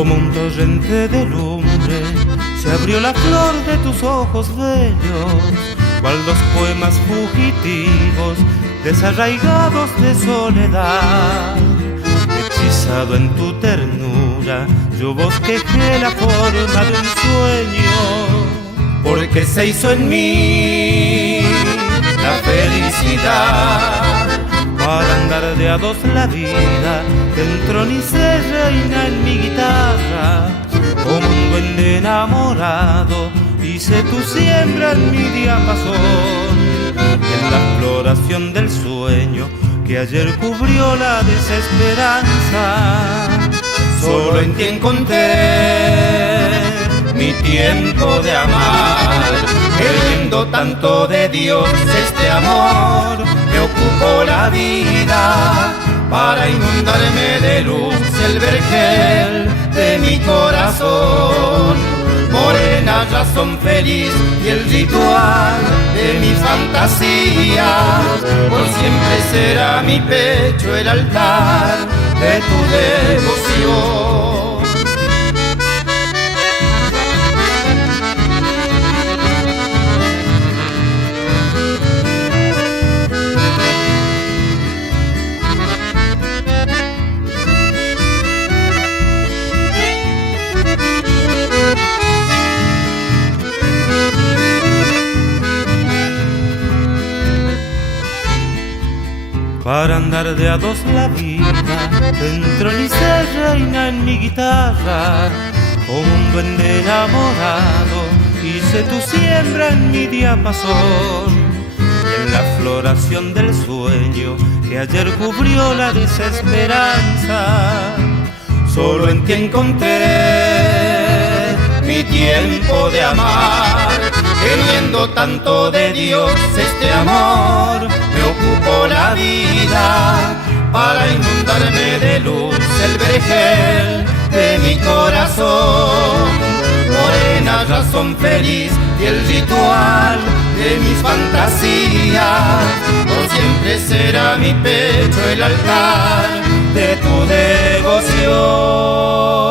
Como un torrente de lumbre se abrió la flor de tus ojos bellos, cual dos poemas fugitivos desarraigados de soledad. Hechizado en tu ternura, yo bosquejé la forma de un sueño, porque se hizo en mí la felicidad. Para andar de a dos la vida, te entronicé reina en mi guitarra. Como un duende enamorado, hice tu siembra en mi diapasón. En la floración del sueño que ayer cubrió la desesperanza, solo en ti encontré mi tiempo de amar. Queriendo tanto de Dios este amor, me ocupó la vida para inundarme de luz el vergel de mi corazón. Morena razón feliz y el ritual de mis fantasías, por siempre será mi pecho el altar de tu devoción. Para andar de a dos la vida, te entronicé reina en mi guitarra. Como un duende enamorado, hice tu siembra en mi diapasón. Y en la floración del sueño que ayer cubrió la desesperanza, solo en ti encontré mi tiempo de amar. Queriendo tanto de Dios este amor, me ocupó la vida para inundarme de luz el vergel de mi corazón. Morena razón feliz y el ritual de mis fantasías, por siempre será mi pecho el altar de tu devoción.